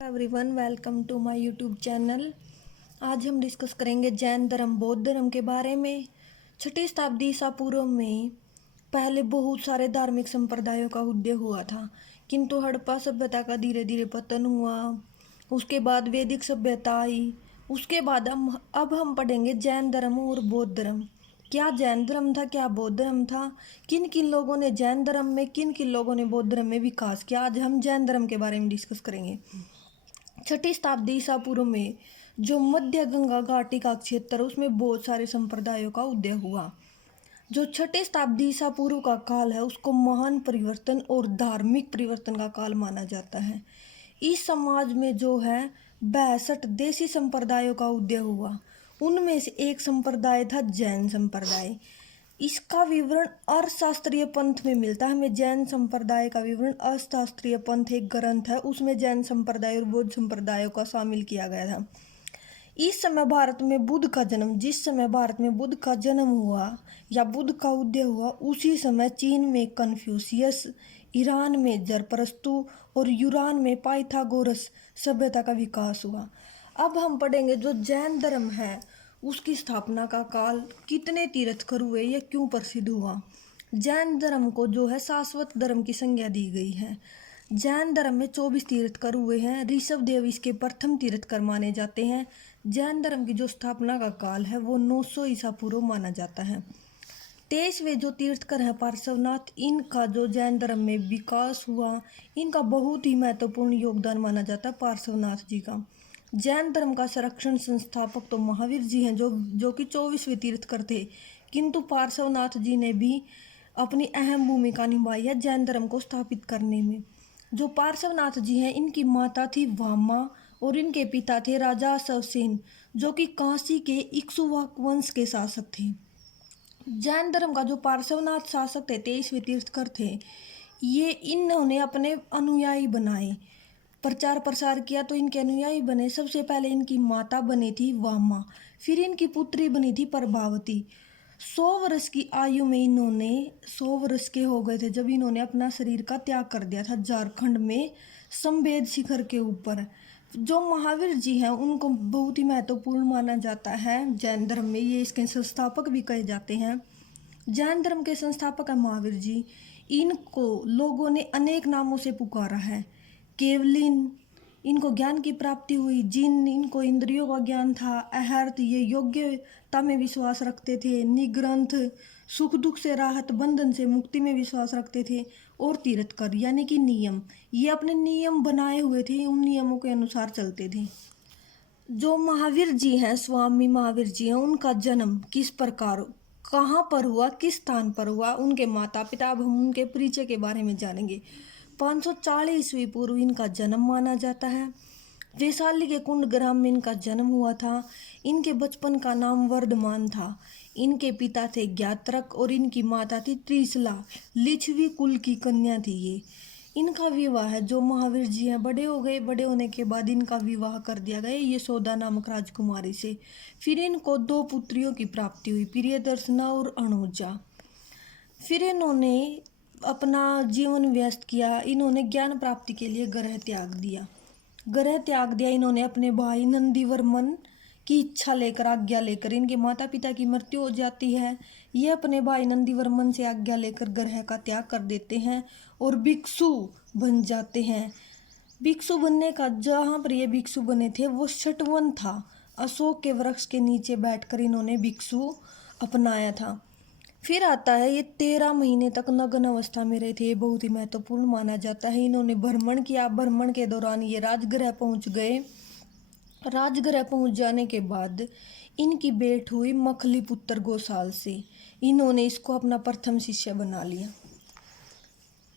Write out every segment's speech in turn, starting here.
Everyone, welcome to my YouTube channel. आज हम discuss करेंगे जैन धर्म बौद्ध धर्म के बारे में। 6वीं शताब्दी ईसा पूर्व में पहले बहुत सारे धार्मिक संप्रदायों का उदय हुआ था, किंतु हड़प्पा सभ्यता का धीरे धीरे पतन हुआ। उसके बाद वैदिक सभ्यता आई। उसके बाद अब हम पढ़ेंगे जैन धर्म और बौद्ध धर्म। क्या जैन धर्म था, क्या बौद्ध धर्म था, किन किन लोगों ने जैन धर्म में, किन किन लोगों ने बौद्ध धर्म में विकास किया। आज हम जैन धर्म के बारे में डिस्कस करेंगे। 6वीं शताब्दी ईसा पूर्व में जो मध्य गंगा घाटी का क्षेत्र, उसमें बहुत सारे संप्रदायों का उदय हुआ। जो 6वीं शताब्दी ईसा पूर्व का काल है, उसको महान परिवर्तन और धार्मिक परिवर्तन का काल माना जाता है। इस समाज में जो है 62 देसी संप्रदायों का उदय हुआ। उनमें से एक संप्रदाय था जैन संप्रदाय। इसका विवरण अर्थशास्त्रीय पंथ में मिलता है। हमें जैन संप्रदाय का विवरण अर्थशास्त्रीय पंथ एक ग्रंथ है, उसमें जैन संप्रदाय और बौद्ध संप्रदायों का शामिल किया गया था। इस समय भारत में बुद्ध का जन्म, जिस समय भारत में बुद्ध का जन्म हुआ या बुद्ध का उदय हुआ, उसी समय चीन में कन्फ्यूशियस, ईरान में जरपरस्तु और यूनान में पाइथागोरस सभ्यता का विकास हुआ। अब हम पढ़ेंगे जो जैन धर्म है उसकी स्थापना का काल, कितने तीर्थंकर हुए, यह क्यों प्रसिद्ध हुआ। जैन धर्म को जो है शाश्वत धर्म की संज्ञा दी गई है। जैन धर्म में 24 तीर्थंकर हुए हैं। ऋषभदेव इसके प्रथम तीर्थंकर माने जाते हैं। जैन धर्म की जो स्थापना का काल है वो 900 ईसा पूर्व माना जाता है। 23वें जो तीर्थंकर हैं पार्श्वनाथ, इनका जो जैन धर्म में विकास हुआ, इनका बहुत ही महत्वपूर्ण योगदान माना जाता है पार्श्वनाथ जी का। जैन धर्म का संरक्षण संस्थापक तो महावीर जी हैं, जो कि 24वें तीर्थंकर थे, किंतु पार्श्वनाथ जी ने भी अपनी अहम भूमिका निभाई है जैन धर्म को स्थापित करने में। जो पार्श्वनाथ जी हैं, इनकी माता थी वामा और इनके पिता थे राजा शवसेन, जो कि काशी के इक्ष्वाक वंश के शासक थे। जैन धर्म का जो पार्श्वनाथ शासक थे, 23वें तीर्थंकर थे, ये इन्होंने अपने अनुयायी बनाए, प्रचार प्रसार किया तो इनके अनुयायी बने। सबसे पहले इनकी माता बनी थी वामा, फिर इनकी पुत्री बनी थी प्रभावती। 100 वर्ष की आयु में इन्होंने 100 वर्ष के हो गए थे जब इन्होंने अपना शरीर का त्याग कर दिया था झारखंड में संवेद शिखर के ऊपर। जो महावीर जी हैं उनको बहुत ही महत्वपूर्ण माना जाता है जैन धर्म में, ये इसके संस्थापक भी कहे जाते हैं। जैन धर्म के संस्थापक है महावीर जी। इनको लोगों ने अनेक नामों से पुकारा है। केवलिन, इनको ज्ञान की प्राप्ति हुई। जिन, इनको इंद्रियों का ज्ञान था। अहर्त, ये योग्यता में विश्वास रखते थे। निग्रंथ, सुख दुख से राहत, बंधन से मुक्ति में विश्वास रखते थे। और तीर्थंकर यानी कि नियम, ये अपने नियम बनाए हुए थे, उन नियमों के अनुसार चलते थे। जो महावीर जी हैं, स्वामी महावीर जी हैं, उनका जन्म किस प्रकार, कहाँ पर हुआ, किस स्थान पर हुआ, उनके माता पिता, अब हम उनके परिचय के बारे में जानेंगे। 540 ईस्वी पूर्व इनका जन्म माना जाता है। वैशाली के कुंड ग्राम में इनका जन्म हुआ था। इनके बचपन का नाम वर्धमान था। इनके पिता थे ज्ञात्रक और इनकी माता थी त्रिशला। लिच्छवी कुल की कन्या थी ये। इनका विवाह है, जो महावीर जी हैं बड़े हो गए, बड़े होने के बाद इनका विवाह कर दिया गया यशोदा नामक राजकुमारी से। फिर इनको 2 पुत्रियों की प्राप्ति हुई, प्रियदर्शना और अनुजा। फिर इन्होंने अपना जीवन व्यस्त किया। इन्होंने ज्ञान प्राप्ति के लिए ग्रह त्याग दिया। इन्होंने अपने भाई नंदीवर्मन की इच्छा लेकर, आज्ञा लेकर। इनके माता पिता की मृत्यु हो जाती है। ये अपने भाई नंदीवर्मन से आज्ञा लेकर ग्रह का त्याग कर देते हैं और भिक्षु बन जाते हैं। भिक्षु बनने का, जहाँ पर ये भिक्षु बने थे वो शटवन था। अशोक के वृक्ष के नीचे बैठकर इन्होंने भिक्षु अपनाया था। फिर आता है ये 13 महीने तक नग्न अवस्था में रहे थे, बहुत ही महत्वपूर्ण माना जाता है। इन्होंने भ्रमण किया। भ्रमण के दौरान ये राजगृह पहुंच गए। राजगृह पहुंच जाने के बाद इनकी भेंट हुई मखली पुत्र गोसाल से। इन्होंने इसको अपना प्रथम शिष्य बना लिया।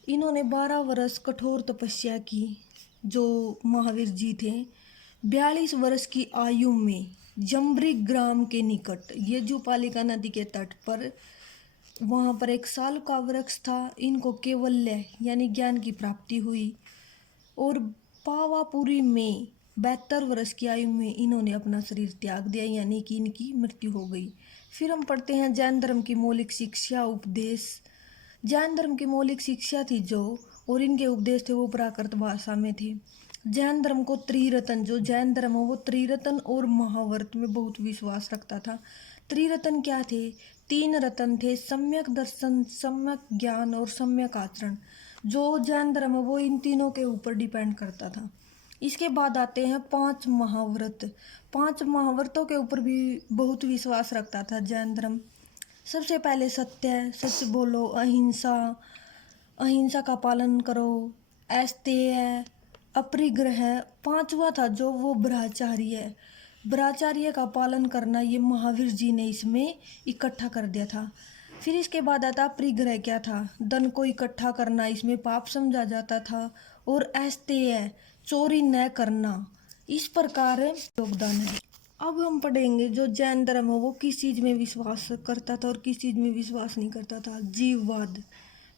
इन्होंने 12 वर्ष कठोर तपस्या की। जो महावीर जी थे 42 वर्ष की आयु में जम्बरी ग्राम के निकट, ये जो पालिका नदी के तट पर, वहाँ पर एक साल का वृक्ष था। इनको केवल्य यानी ज्ञान की प्राप्ति हुई। और पावापुरी में 72 वर्ष की आयु में इन्होंने अपना शरीर त्याग दिया, यानी कि इनकी मृत्यु हो गई। फिर हम पढ़ते हैं जैन धर्म की मौलिक शिक्षा, उपदेश। जैन धर्म की मौलिक शिक्षा थी जो, और इनके उपदेश थे वो प्राकृत भाषा में थे। जैन धर्म को त्रिरत्न, जो जैन धर्म है वो त्रिरत्न और महाव्रत में बहुत विश्वास रखता था। त्रिरत्न क्या थे? तीन रत्न थे, सम्यक दर्शन, सम्यक ज्ञान और सम्यक आचरण। जो जैन धर्म है वो इन तीनों के ऊपर डिपेंड करता था। इसके बाद आते हैं पांच महाव्रत। पांच महाव्रतों के ऊपर भी बहुत विश्वास रखता था जैन धर्म। सबसे पहले सत्य, सच बोलो, अहिंसा, अहिंसा का पालन करो, अस्तेय, अपरिग्रह। पांचवा था जो वो ब्रह्मचार्य, ब्रह्मचार्य का पालन करना, ये महावीर जी ने इसमें इकट्ठा कर दिया था। फिर इसके बाद आता परिग्रह, क्या था? धन को इकट्ठा करना, इसमें पाप समझा जाता था। और अस्तेय, चोरी न करना। इस प्रकार योगदान है। अब हम पढ़ेंगे जो जैन धर्म है वो किस चीज में विश्वास करता था और किस चीज में विश्वास नहीं करता था। जीववाद,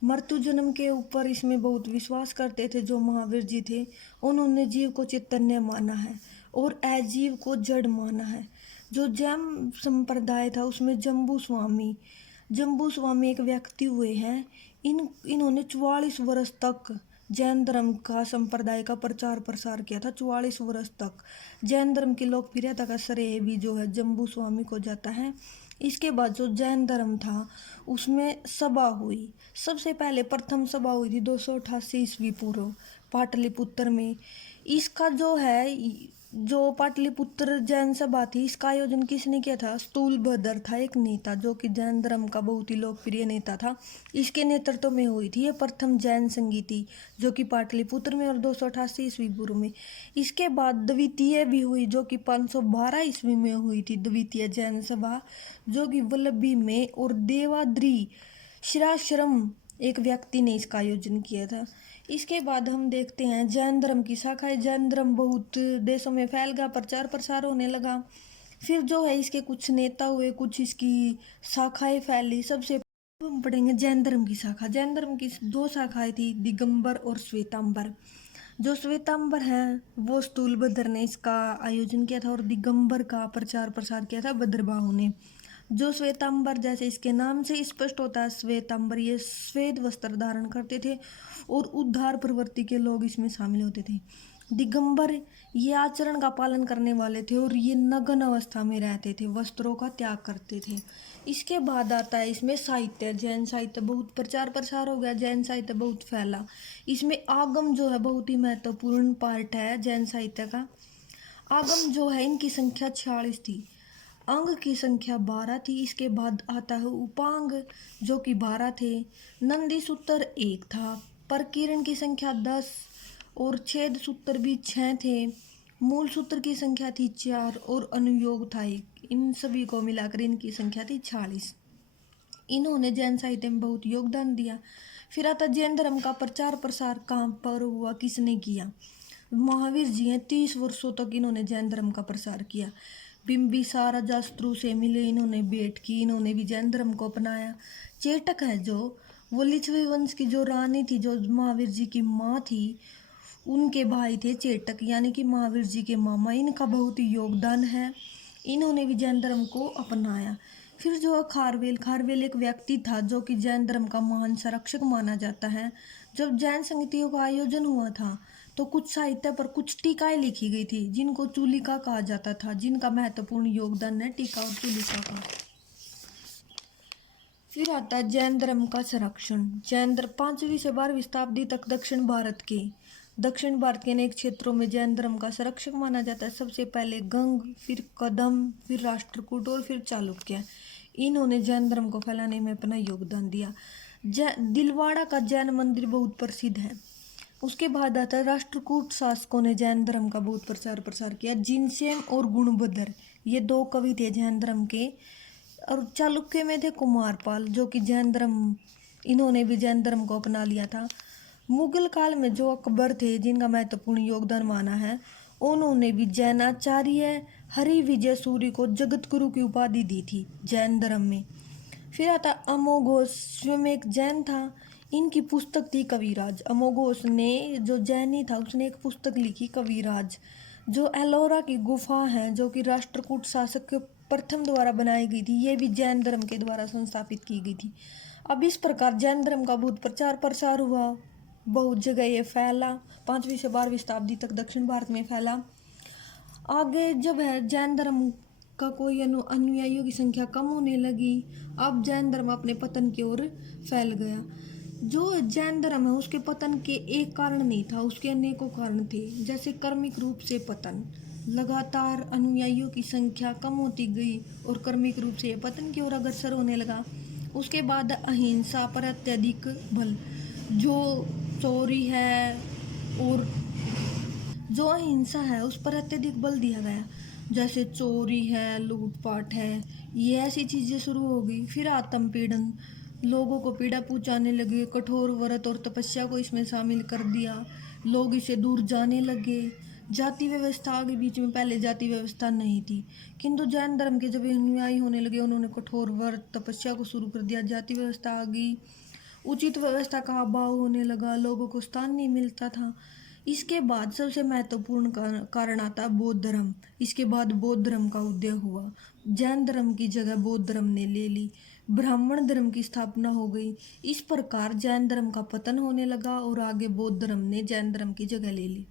मृत्यु जन्म के ऊपर इसमें बहुत विश्वास करते थे। जो महावीर जी थे उन्होंने जीव को चैतन्य माना है और अजीव को जड़ माना है। जो जैन संप्रदाय था उसमें जम्बू स्वामी एक व्यक्ति हुए हैं। इन्होंने 44 वर्ष तक जैन धर्म का संप्रदाय का प्रचार प्रसार किया था। 44 वर्ष तक जैन धर्म की लोकप्रियता का श्रेय भी जो है जम्बू स्वामी को जाता है। इसके बाद जो जैन धर्म था उसमें सभा हुई। सबसे पहले प्रथम सभा हुई थी 288 ईस्वी पूर्व पाटलिपुत्र में। इसका जो है, जो पाटलिपुत्र जैन सभा थी, इसका आयोजन किसने किया था? स्थूलभद्र था एक नेता जो कि जैन धर्म का बहुत ही लोकप्रिय नेता था। इसके नेतृत्व में हुई थी ये प्रथम जैन संगीति जो कि पाटलिपुत्र में और 288 ईस्वी पूर्व में। इसके बाद द्वितीय भी हुई जो कि 512 ईस्वी में हुई थी द्वितीय जैन सभा, जो कि वल्लभी में और देवाद्री श्राश्रम एक व्यक्ति ने इसका आयोजन किया था। इसके बाद हम देखते हैं जैन धर्म की शाखाएं। जैन धर्म बहुत देशों में फैल गया, प्रचार प्रसार होने लगा। फिर जो है इसके कुछ नेता हुए, कुछ इसकी शाखाएं फैली। सबसे हम पढ़ेंगे जैन धर्म की शाखा। जैन धर्म की दो शाखाएं थी, दिगंबर और श्वेतांबर। जो श्वेतांबर है वो स्थूलभद्र ने इसका आयोजन किया था और दिगंबर का प्रचार प्रसार किया था भद्रबाहु ने। जो श्वेतांबर, जैसे इसके नाम से स्पष्ट होता है, श्वेतांबर ये श्वेत वस्त्र धारण करते थे और उद्धार प्रवृत्ति के लोग इसमें शामिल होते थे। दिगंबर ये आचरण का पालन करने वाले थे और ये नग्न अवस्था में रहते थे, वस्त्रों का त्याग करते थे। इसके बाद आता है इसमें साहित्य। जैन साहित्य बहुत प्रचार प्रसार हो गया, जैन साहित्य बहुत फैला। इसमें आगम जो है बहुत ही महत्वपूर्ण पार्ट है जैन साहित्य का। आगम जो है इनकी संख्या 46 थी, अंग की संख्या 12 थी। इसके बाद आता है उपांग जो कि 12 थे। नंदी सूत्र 1 था। प्रकीर्ण की संख्या 10 और छेद सूत्र भी 6 थे। मूल सूत्र की संख्या थी 4 और अनुयोग था 1। इन सभी को मिलाकर इनकी संख्या थी 46। इन्होंने जैन साहित्य में बहुत योगदान दिया। फिर आता जैन धर्म का प्रचार प्रसार कहाँ पर हुआ, किसने किया? महावीर जी हैं। 30 वर्षों तक इन्होंने जैन धर्म का प्रसार किया। बिंबिसार अजास्त्रु से मिले, इन्होंने भेंट की, इन्होंने भी जैन धर्म को अपनाया। चेटक है जो, वो लिच्छवी वंश की जो रानी थी, जो महावीर जी की माँ थी, उनके भाई थे चेटक, यानी कि महावीर जी के मामा। इनका बहुत ही योगदान है, इन्होंने भी जैन धर्म को अपनाया। फिर जो है खारवेल। खारवेल एक व्यक्ति था जो कि जैन धर्म का महान संरक्षक माना जाता है। जब जैन संगतियों का आयोजन हुआ था तो कुछ साहित्य पर कुछ टीकाएं लिखी गई थी जिनको चूलिका कहा जाता था, जिनका महत्वपूर्ण योगदान है टीका और चूलिका का। फिर आता है जैन धर्म का संरक्षण। जैन धर्म 5वीं से 12वीं शताब्दी तक दक्षिण भारत के अनेक क्षेत्रों में जैन धर्म का संरक्षक माना जाता है। सबसे पहले गंग, फिर कदम, फिर राष्ट्रकूट और फिर चालुक्य। इन्होंने जैन धर्म को फैलाने में अपना योगदान दिया। दिलवाड़ा का जैन मंदिर बहुत प्रसिद्ध है। उसके बाद आता है राष्ट्रकूट शासकों ने जैन धर्म का बहुत प्रचार प्रसार किया। जिनसेन और गुणभद्र ये 2 कवि थे जैन धर्म के। और चालुक्य में थे कुमारपाल जो कि जैन धर्म, इन्होंने भी जैन धर्म को अपना लिया था। मुगल काल में जो अकबर थे, जिनका महत्वपूर्ण योगदान माना है, उन्होंने भी जैनाचार्य हरि विजय सूर्य को जगत गुरु की उपाधि दी थी जैन धर्म में। फिर आता अमोघोष, स्वयं एक जैन था। इनकी पुस्तक थी कविराज। अमोघोष ने, जो जैनी था, उसने एक पुस्तक लिखी कविराज, जो एलोरा की गुफा है, जो कि राष्ट्रकूट शासक के प्रथम द्वारा बनाई गई थी। ये भी जैन धर्म के द्वारा संस्थापित की गई थी। अब इस प्रकार जैन धर्म का बहुत प्रचार प्रसार हुआ बहुत जगह ये फैला। 5वीं से 12वीं शताब्दी तक दक्षिण भारत में फैला। आगे जब है जैन धर्म का कोई अनुयायियों की संख्या कम होने लगी। अब जैन धर्म अपने पतन की ओर फैल गया। जो जैन धर्म है उसके पतन के एक कारण नहीं था, उसके अनेकों कारण थे। जैसे कर्मिक रूप से पतन, लगातार अनुयायियों की संख्या कम होती गई और कर्मिक रूप से पतन की ओर अग्रसर होने लगा। उसके बाद अहिंसा पर अत्यधिक बल, जो चोरी है और जो अहिंसा है उस पर अत्यधिक बल दिया गया। जैसे चोरी है, लूटपाट है, ये ऐसी चीजें शुरू हो गई। फिर आत्म पीड़न, लोगों को पीड़ा पहुंचाने लगे। कठोर व्रत और तपस्या को इसमें शामिल कर दिया। लोग इसे दूर जाने लगे। जाति व्यवस्था आगे, बीच में पहले जाति व्यवस्था नहीं थी, किंतु जैन धर्म के जब अनुयायी होने लगे उन्होंने कठोर व्रत तपस्या को शुरू कर दिया। जाति व्यवस्था आ गई, उचित व्यवस्था का अभाव होने लगा, लोगों को स्थान नहीं मिलता था। इसके बाद सबसे महत्वपूर्ण कारण आता बौद्ध धर्म। इसके बाद बौद्ध धर्म का उदय हुआ। जैन धर्म की जगह बौद्ध धर्म ने ले ली। ब्राह्मण धर्म की स्थापना हो गई। इस प्रकार जैन धर्म का पतन होने लगा और आगे बौद्ध धर्म ने जैन धर्म की जगह ले ली।